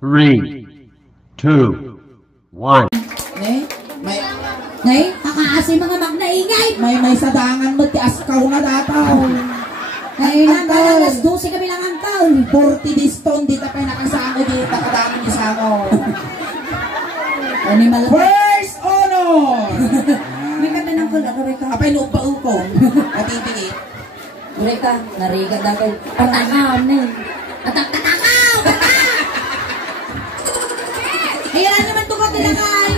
3, 2, 1. Ngay, kakaasi mga magnaingay. May sadangan mo, ti askaw na dataw. Ngay, nanggal, alas 12 kami lang angkaw. 40 diston, di tapay nakasano, di takadami ni Sango. Animal. First honor! May kata ng kul, ako ka. Apay loob pa uko. Natibigit. Uray ka, narigad ako. Patakaw na yun. Patakaw! Ayan naman tukot nila kay.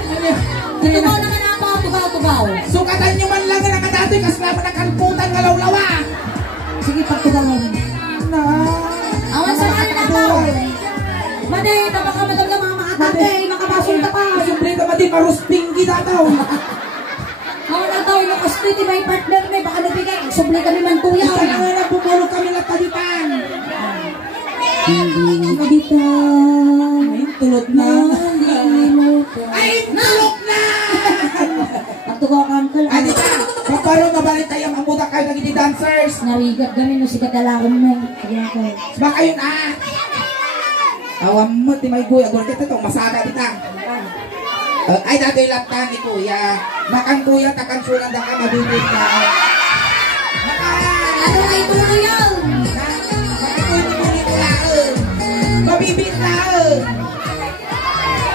Tugaw naman ako, tugaw. Sukatan nyo man lang na nakadatoy, kas naman nakalputan ng lawlawa. Sige, pagtugaw mo. Awan sa kanin ako. Madi, tapos ka madam mga makatake, makapasunta pa. Siyempre ka ba di maruspinggi dataw. Awan na daw, yung kastiti may partner may baka nabigay. Subli kami man tuyaw. Isa na nga nagpupulog kami ng tadipan. Hindi kaditan. Ay, tulot na. Ay, tulot na! Pagtugaw ka, uncle. Adita, kaparo mabalik tayo mamuda kayo naging dancers. Narigat kami no si katalaon mo. Sige ako. Baka yun Awam mo, di may guya. Doon kita itong masaka dita. Ay, dato'y latan ni kuya. Makan kuya, takan sunan da ka mabibig na. Ano na ito na yun? Mabibig na.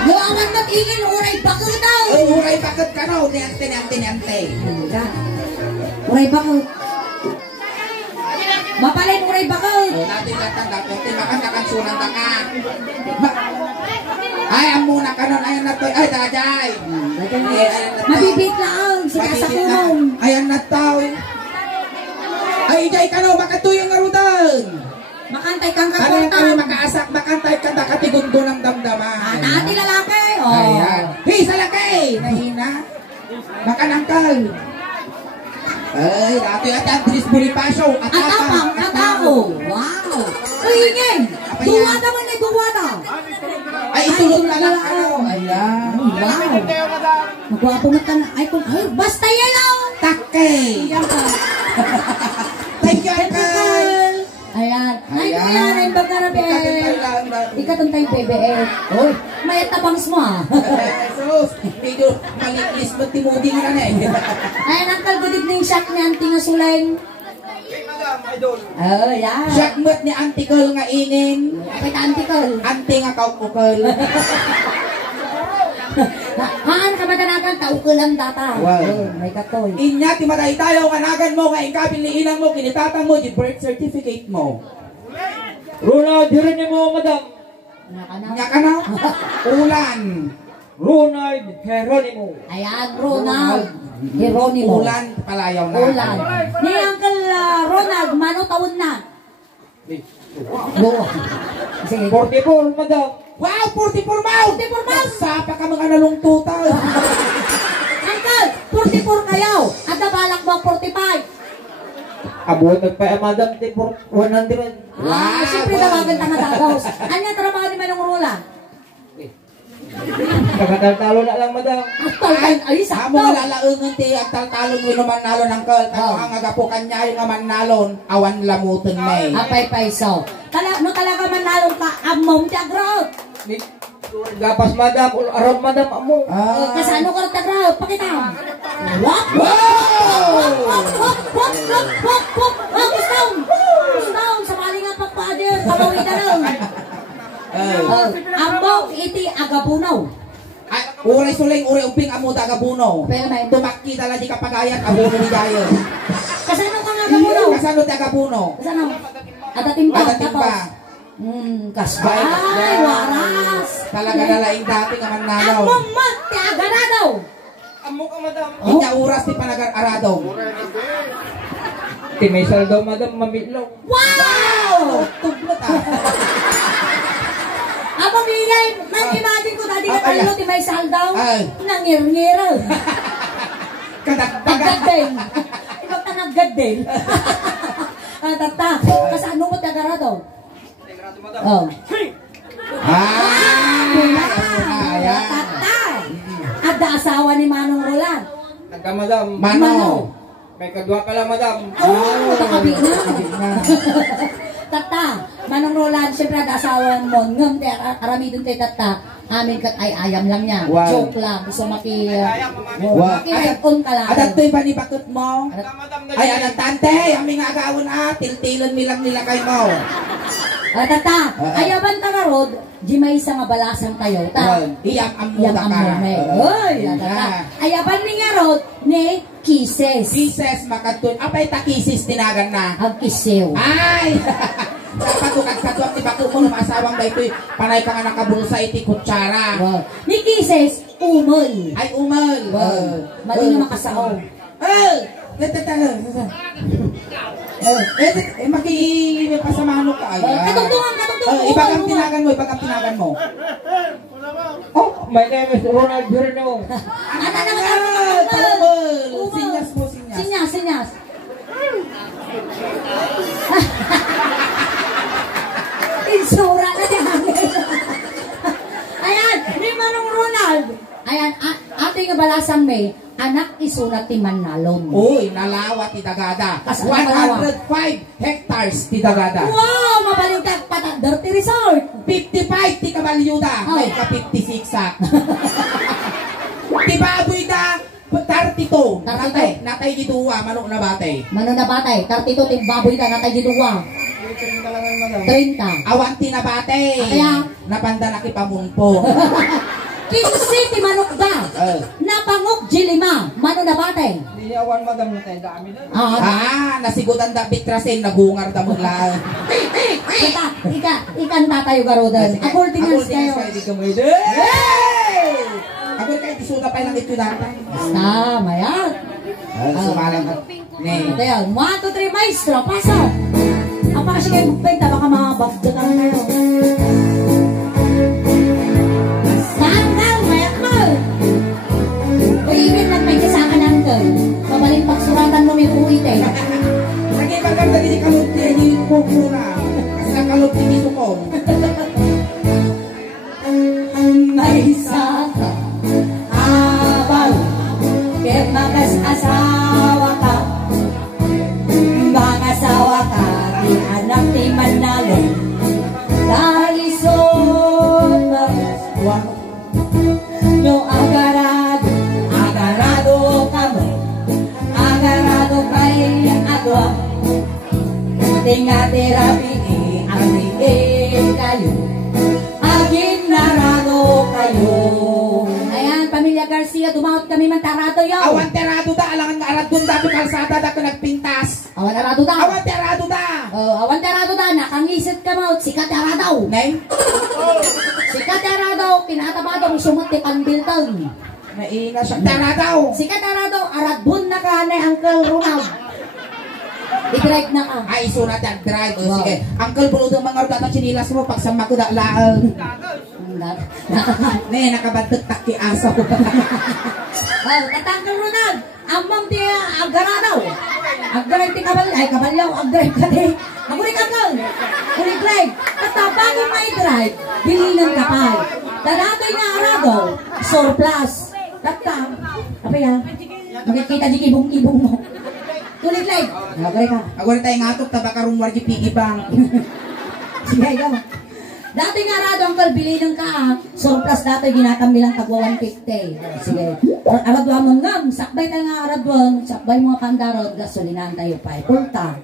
Buwangan na't ingin, uray bakal daw. Uray bakit ka raw. Niante. Uray bakal. Mapalin uray bakal. Natin latan da. Kunti makan takan sunan da ka. Ay, amuna ka nun. Ayan na to. Ay, dajay. Mabibig lang. Sige sa kulong. Ayan na tao. Ay, ijay ka no. Bakit to yung ngarudan? Makantay kang Ano yung kaportan. makaasak, makantay ka, nakatigundo ng damdaman. Dati lalaki. Ayan. Hey, sa laki! Nahina. Makanangkal. Ay, dati at Andres Bonifacio. Atapang, atao. Wow. Uingin. Duwada man ay duwada. Ay, itulog na lang ano. Ayan. Wow. Magwapo mo ka na. Ay, basta yellow. Takay. Thank you, Uncle. Ayan. Ay, kuya, ay bagarabi. Ikatuntay BBM. Uy, may tabangs mo ah. Jesus, medyo maliklis mo timudi nga na eh. Ayan, Uncle, good evening, shot ni Auntie nga suleng. Oh, yan. Shakmot ni Auntie Col nga inin. Kapit Auntie Col. Auntie nga kaukukol. Haan ka matanagan, taukol ang data. Wow. May katoy. Inya, timatay tayo, kanagan mo, nga ingkapin liinan mo, kinitatang mo, di birth certificate mo. Ronald Geronimo, madam. Inya ka na? Ulan. Ronald Geronimo. Ayan, Ronald. Geronimo. Ulan, palayaw na. Ulan. Ni Uncle Ronald, mano taon na? Go. Sige. 44, madam. Wow, 44 mouth! 44 mouth! Sapa ka mga nalungtutan. Uncle, 44 kayo. At nabalak mo 45. Abuhat nagpaya, madam. 100. Ah, siyempre tawagan tanga dagaws. Ano trabaho ni Manong Roland? Kakatal-talo na lang, madam. Ay, sakto. Amo nga lalaungan ti at taltalon mo naman nalon ang kal. Ano ang agapukan niya yung naman nalon, awan lamutin may. Apay-pay so. No talaga man nalong ka, amom tiagrot. Gapas, madam. Around, madam, amo. Kasano ka tiagrot? Pakita. Wap! Wow! Wap! Gustaw! Gustaw! Sa mali nga pagpadir. Pamawin na lang. Among iti agabunaw. Ay, uray suling, uray uping amo tagabuno. Pero may Tumakki tala di kapagayan, abuno ni Dayo. kasano ka nga agabunaw? Kasano ti agabuno? Kasano? Adatimpa. Adatimpa. Kasbay. Ay, waras. Talaga nalaing dati nga man nalaw. Among mat, ti agaradaw. Amo ka, madam. Inya oras ti panagar-arado. Timaysal daw, madam. Mamilaw. Wow! Tublot Aba bigay, nag-imagine ko dati ka Ay, talo, ti may saldaw. Ay. Nangir-ngiro. Kadagdagan. Naggadeng. Ibang ka naggadeng. Tata, kasano mo tagarado? Oh. Ayan. Tata. Ada asawa ni Manong Roland. Nagka, madam. Mano. May kadwa ka lang, madam. Oh, takabi na. tata, Manong Roland, siyempre at asawa mo, ngam, arami dun tayo tata, amin kat ay ayam lang niya. Wow. Joke lang. So Wow. maki-right-on ka lang. Adat to'y panibakot mo? Ay, anak tante, aming agawon tiltilan nilang nila kay mo. Tata, ayaban ta karod, di may isa nga balasang tayo. Iyam amu Yang da amo ka. me. Oy, tata. Ayaban ni nga rod, ni kisses. Kisses makatun. Apay ta kisses tinagan na. Ang kisew. Ay! Dapat tukad sa tuwag ti bako mo lumasawang da ito'y panay ka nga nakabulsa iti kutsara. Wow. Ni kisses, umol. Ay, umal. Wow. Mali na makasao. Makipasamahan ka ay. Katungtungan. Ibang tinagan mo. Oh, my name is Ronald Bruno. Ano naman Umol. Sinyas mo, sinyas. Sinyas. Insura na din. Ayan, ni Manong Ronald. Ayan, ating balasang may anak isunat ti Manalon. Uy, nalawa ti Dagada. 105 hectares ti Dagada. Wow, mabaliw ka patag dirty resort. 55 ti Kabalyuda. May ka 56 sak. Ti baboy da 32. Natay di duwa, manok na batay. Mano na batay, 32 ting baboy ka natay giduwa. 30. Awan ti na batay. Kaya? Napanda na kipamunpo. 15 ti manok da. Napangok jilima, mano na batay. Hindi niya awan madam na tayo dami na. Nasigutan da bitrasin, nabungar da mula. Ikan tatayo garodan. Ako tingas kayo. Ako kayo tisuda pa lang ito datan. Basta, mayat. Sumalang ka. Tayo, 1, 2, 3, maestro, pasok. Apa kasi kayo magpenta, baka mababda ka na kayo. Sanggal, mayat mo. Ulitin lang may kasakan ng ka. Mabaling pagsuratan mo may uwit eh. Nagibagam na hindi kalot niya, hindi po muna. Kasi nakalot hindi sukong. May saka, abal, kaya mag-asawa ka. Mag-asawa ka, di anak di Manalo. Dahil sotas, no agarado, ka mo. Agarado kay agwa. Tinga terapi, ang liit kayo. Aging narado kayo. Ayan, Pamilya Garcia, dumawat kami man tarado yun. Awan terado da, alangan nga arad dun dati kalsada da ko nagpintas. Awan tarado da. Awan terado da. Awan tarado da, nakangisit ka mo, sikat tarado. Nay? Sikat tarado, pinatabado, sumati pandiltan. Naina siya. Terado. Sikat tarado, aradbun na ka na Uncle Ronald. I-drive na ka. Ay, sunat yan, drive. O, sige. Uncle, bulod ang mga orda sinilas mo, pagsama ko da, laang. Ne, nakabantot taki aso. Katanggal Ronald, amam ti agaradaw. Agdrive ti kabalyaw, agdrive ka ti. Agulik Uncle, kulik drive. Kata bago may drive, bilinan ka pa. Dadatoy nga arado, surplus. Kata, apa yan? Makikita di kibong-kibong mo. Kulik drive, agulik ka. Agulik tayo ngatok, tabakarong wargi pigi bang. Sige, ikaw. Dati nga rado ang kalbili ng ka, surplus dati ginatamilang tagwa 150. Sige, aradwa mo nga, sakbay tayo nga aradwa, sakbay mga pandarod, gasolinan tayo pa, pulta.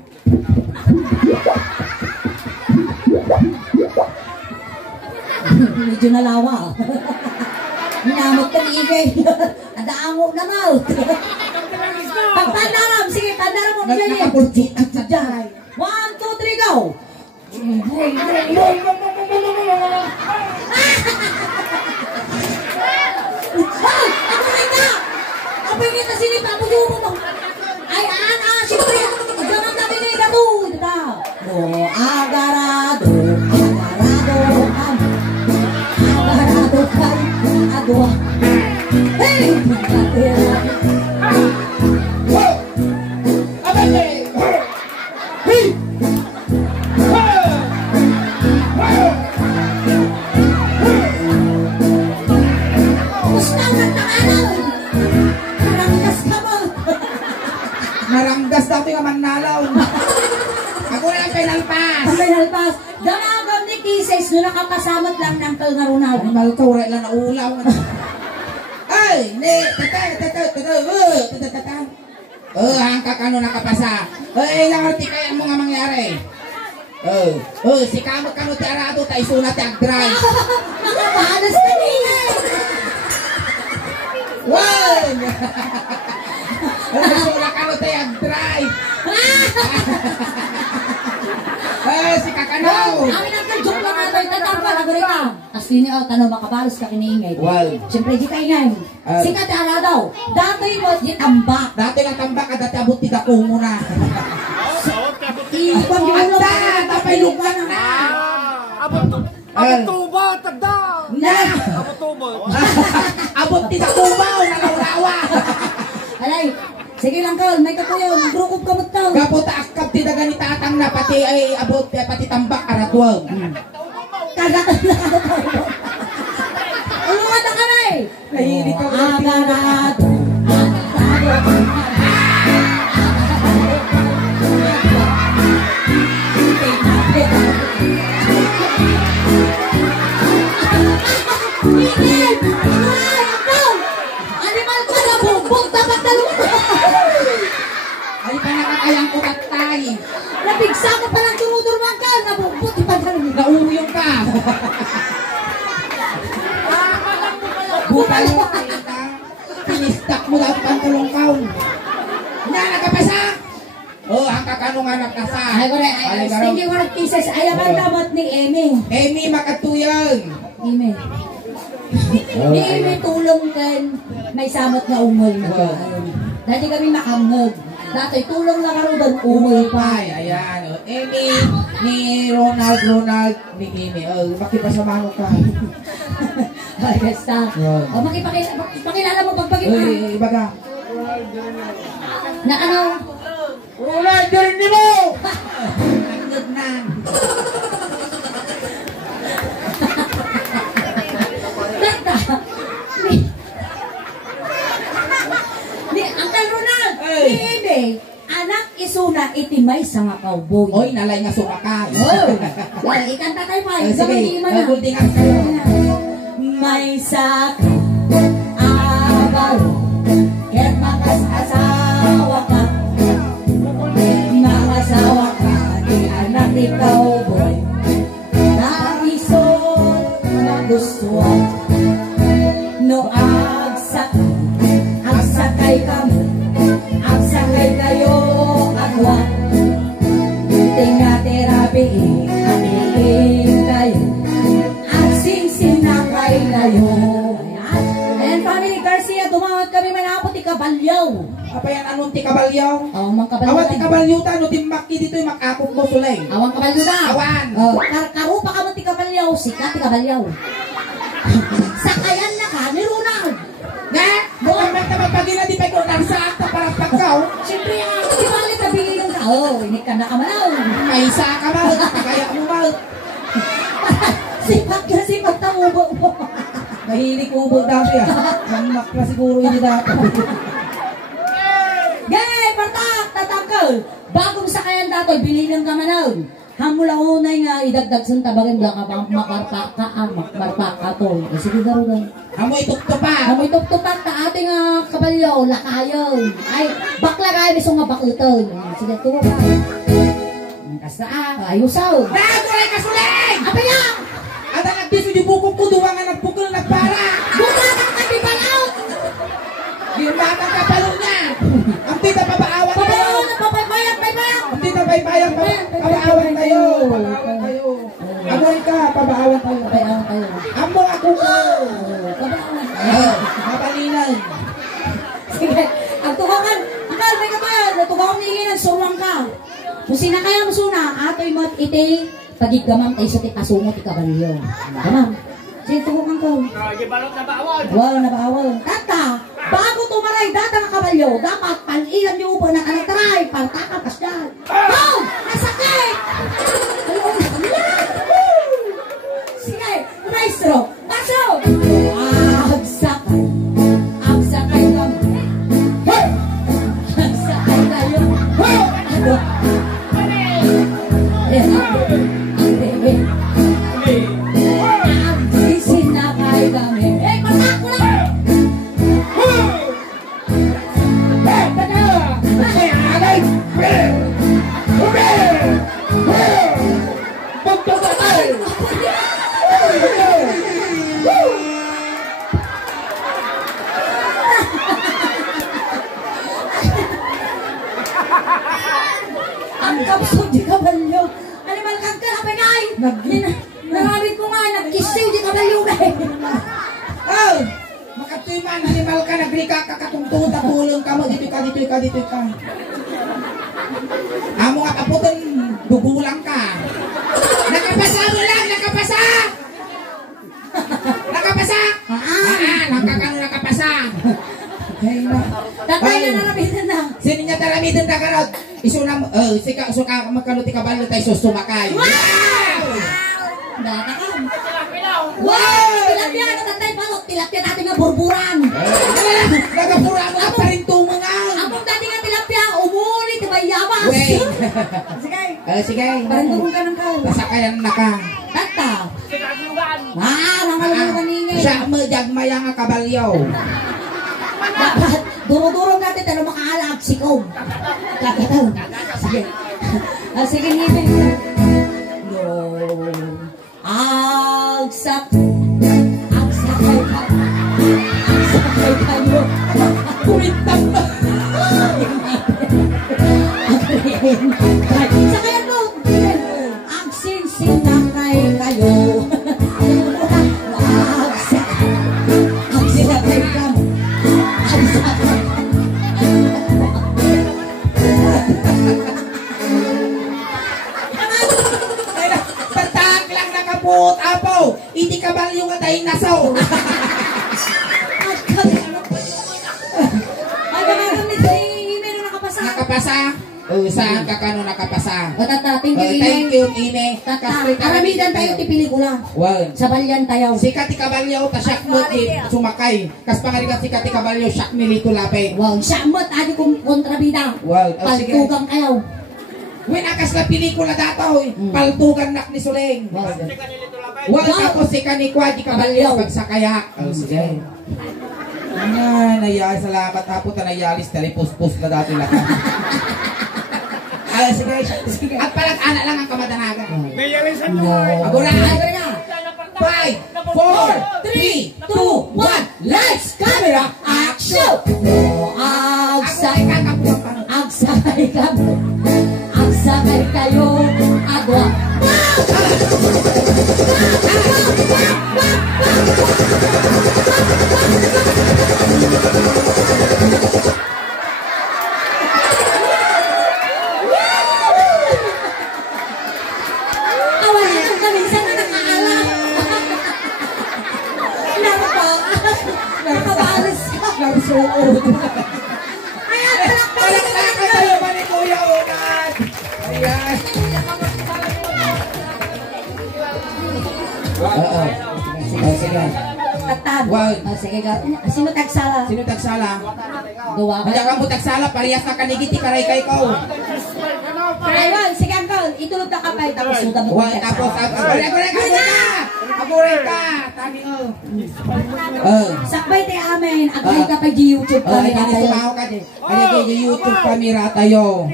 Medyo nalawa. Minamot ka ni Igay. Adaango na mo. Pagpandaram, sige, pandaram mo. Nakapulti at saday. 1, 2, 3, go! Ako rin ka! Ako rin ka sini papuyo mo. Ay, siyempre, ganun na pinila to. Agarado, kay agwa. Hey! Naranggas daw nga manalaw. Ako na ang penal pass. Ang penal pass. Damagam ni Kisses no nakapasamot lang ng Uncle nga Ronald. Ang mahal ka, wala lang na ulaw. Ay, ne, ang kakano nakapasa. Ay, nangarti kaya mo nga mangyari. Si kamot kano ti arado tayo sunat ti agdrive. Nakapahalas na niya. Wow! Sula kano ti agdrive. Si kakano. Amin ang joke lang nga tayo. Tatapa na gano'n ka. Kasi niya, tanong makapalos ka kiniingay. Wow. Siyempre, di ka ingay. Sikat ara daw. Dati mo, di tambak. Dati lang tambak ka, dati abot ti dako mo na. Ibang yung ulo ka. Tapay lupa na. Abot tuba, tagda. Na. Abot tuba. Abot ti dako mo, nalaulawa. Alay. Sige lang ka, may kakuyaw. Magrukob ka mo tao. Gapot akap ti daga ni tatang na pati ay abot pati tambak aratwag. Kagatan na ka daw. Ulungan na ka na eh. Nahilig ka. Agarado. Animal ka na bumbong tapat na lupa. Ay pa nakakayang ko tatay. Napigsa ka palang tumudurman ka. Nabumbot ipadalong. Nauyong ka. Bukal mo. Pinistak mo daw pantulong kaon. Na nakapasa. Ang kakano nga nakasa. Ay, kore, stingy one of pieces. Ayaw ang dapat ni Amy. Amy makatuyang. Amy. Ni Amy tulong kan. May samot na umol na ka. Dati kami makangag. Dati tulong lang karo doon umol pa. Ay, ayan. Amy, ni Ronald, ni Amy. Makipasamahan ka. Ay, basta. Pakilala mo pagpagipag. Uy, iba ka. Na ano? Wala, dyan ni mo. Nagod na. Tata. Ni Uncle Ronald. Ay. Ni Amy. Anak isuna itimay sa nga cowboy. Oy, nalay nga suka ka. Oh. Ay, ikanta tayo pa. Sige, nagultingan kayo. May sakit abal. Ket makas asawa ka. Nangasawa ka. Di anak ni cowboy. Naisod na gusto. No agsakay kami. Agsakay kayo agwan. Tinga-terapi aniin kayo. Agsing-sing na kayo. And family Garcia, dumawat kami manapot ikabalyaw. Apa yan anong ti kabalyaw? Awang mga kabalyaw. Awan ti kabalyaw ta, no timbaki dito yung makapog mo sulay. Awang kabalyaw na. Awan. Karo pa ka mo ti kabalyaw. Sikat ti kabalyaw. Sakayan na ka ni Ronald. Nga, bukan man ta magpagila di pa ikaw nagsaan ta para pagkaw. Siyempre, di ba ulit nabili ng tao? Inik ka na ka manaw. May isa ka ba? Kagaya mo ba? Sipat na ubo mo. Nahilig ko ubod dati Mamak na siguro hindi dati. Gay, partak, tatakal. Bagong sakayan dato, bilhin ka manaw. Hamula unay nga idagdag sa tabagan lang ka bang makmarpak ka to. Sige darugan. Amoy tuktupa. Amoy tuktupak ta ating kabalyaw, lakayon. Ay, bakla kaya bisong nga bakuton. Sige, tuwa ka. Kasa, ayusaw. Nagulay ka sulay! Apa yan? At ang nagbiso yung bukong ko, duwa nga nagpukul nagpara. Bumatang ka di balaw! Ginbatang kapalo niya. Ang tita papaawan kayo. Pabayaw na papabayag, bayag! Ang tita baybayang papaawan kayo. Papaawan kayo. Amoy ka, papaawan kayo. Pabayaw kayo. Amo ako ko. Pabayaw. Mapalinan. Sige, ang tukangan. Akal, may kabayan. Natukangan nilinan, surwang ka. Kung sinakaya mo suna, ato'y mat iti, pagiggamang tayo sa tikasungot ikabalyo. Gamang. Sige, tukangan ko. Gibalot na bawal. Wow, nabawal. Tata, bago tumaray data ng kabalyo, dapat palihan niyo po ng anataray, pagtakapas dyan. Oh! Nasakit! Sige, maestro, baso! Agsakay. Agsakay kami. Hey! Agsakay tayo. Hey! Ang kapsog di kabalyo. Animal kang kalapay na ay. Naramit ko nga, nagkisiw di kabalyo na eh. Oh! Makatoy man, animal ka, nagrika ka katungtong tapulong ka mo. Dito ka. Amo nga kaputon, bubulang ka. Nakapasa mo lang, nakapasa! Nakapasa! Tatay na naramitan na. Sino niya taramitin na karot? Isuna mo, suka magkaluti ka ba tayo sumakay? Wow! Datakan. Wow! Tilapia na tatay palok. Tilapia natin nga burburan. Nagapura mo ka pa rin tumangang. Among dati nga tilapia, umuli, tibayabas. Wait. Sige. Sige. Parang tungkol ka ng kal. Pasakayan na ka. Tata. Nangalungan ka ningin. Siya mo jagmaya nga kabalyaw. Dapat, duro-duro natin, pero makaalag sikaw. Kakataw. Sige. Sige, ngipin. No. Agsak kayo. Kumitang ba? Sakayan mo. Agsinsinakay kayo. Agsinakay kayo. Tatak lang nakaput, apaw. Hindi ka ba yung atay nasaw? Nakapasa? Saan ka kano nakapasa? Thank you, Thank you, Ine. Aramidan tayo ti pelikula. Well, Sa balyan tayo. sikat ti kabalyaw, ta siyak mo di sumakay. Kas pangarigat sikat ti kabalyaw, siyak milito lapay. Wow, siyamot adi kong kontrabida. Well, sige. Paltugang kayo. When akas na pelikula dataw, paltugan nak ni Suleng. Wow. Well, tapos si kanikwa di kabalyaw, pagsakaya. Sige. Nayari salamat hapo ta nayalis tali puspus na dati lang. Sige. At parang anak lang ang kamadanaga. Agora na. 5, 4, 3, 2, 1, lights, camera, action! Agsakay kayo, agwa. Awan, ang kaminsan na nakaalam. Nakabalas ka. Nagsuot. Ayan, palakpakan Palakpakan ka tayo ba ni Kuya Unat? Ayan. Sige. Tatan. Wow. Sige, sino tagsala? Sino tagsala? Gawa ka. Hindi ka mo tagsala, parehas na kanigiti karay kay ko. Ayun, sige uncle, itulog na kapay, tapos suda mo. Tapos, agure ka. Tani o. Sakbay tayo amin, agay ka pa di YouTube kami Kani tayo. sumaw ka di. Kani kay YouTube camera tayo.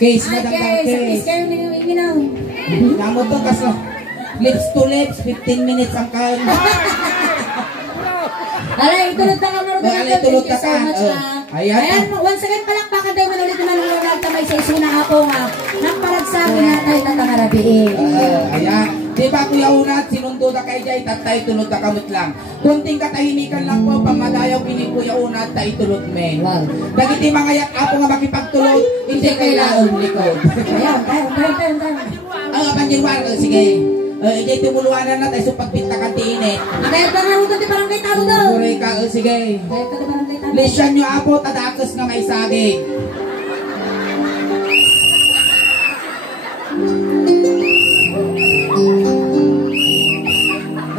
Case na Ay, dang case, case. kayo nanginginaw. Namo to kaso. Lips to lips, 15 minutes ang kan. Alay, itulog na ka naroon. Alay, itulog ka ka. Ayan. Ayan, once again, palakpakan tayo manulit naman ng mga tamay sa isuna ako nga. Nagpalagsagin na tayo tatangarabiin. Ayan. Di ba Kuya Unat, sinundo na kay Jay, tatay tulog na kamot lang. Kunting katahimikan lang po, pang madayaw kini Kuya Unat, tay tulog men. Wow. Dagiti mga yak ako nga makipagtulog, hindi kailangan likod. Ayan, tayo. Ang panjirwar, sige. Ijay tumuluanan na tayo sa pagpinta kantinit. Kaya ka nga rin parang kay taro daw. Kure ka, sige. Kaya ka parang kay taro. Lisyan nyo apo, tadakos nga may saging.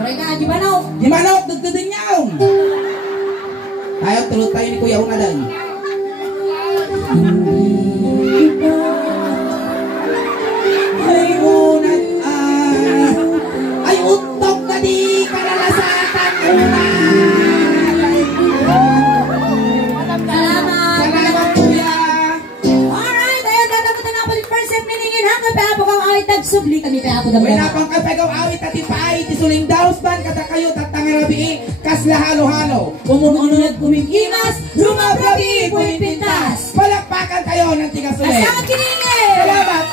Kaya ka, di manok. Di manok, dugdudin niyaw. Ayaw, tulog tayo ni Kuya Unadan. Ay, Unad, ay, utok na di kanalasatan, Unad. Salamat. Salamat, Kuya. Alright, ayun, tataputan na po yung first set meeting in Hanggang pa po kang may tagsubli kami kaya ako Wala damdama. pang kapagaw awit at ipaay, tisuling dausban, kata kayo, tatangarabi, kasla halo-halo. Umununod kumikimas, rumabrabi, puwipintas. Palakpakan kayo ng tiga suling. Asamat kiningin! Salamat!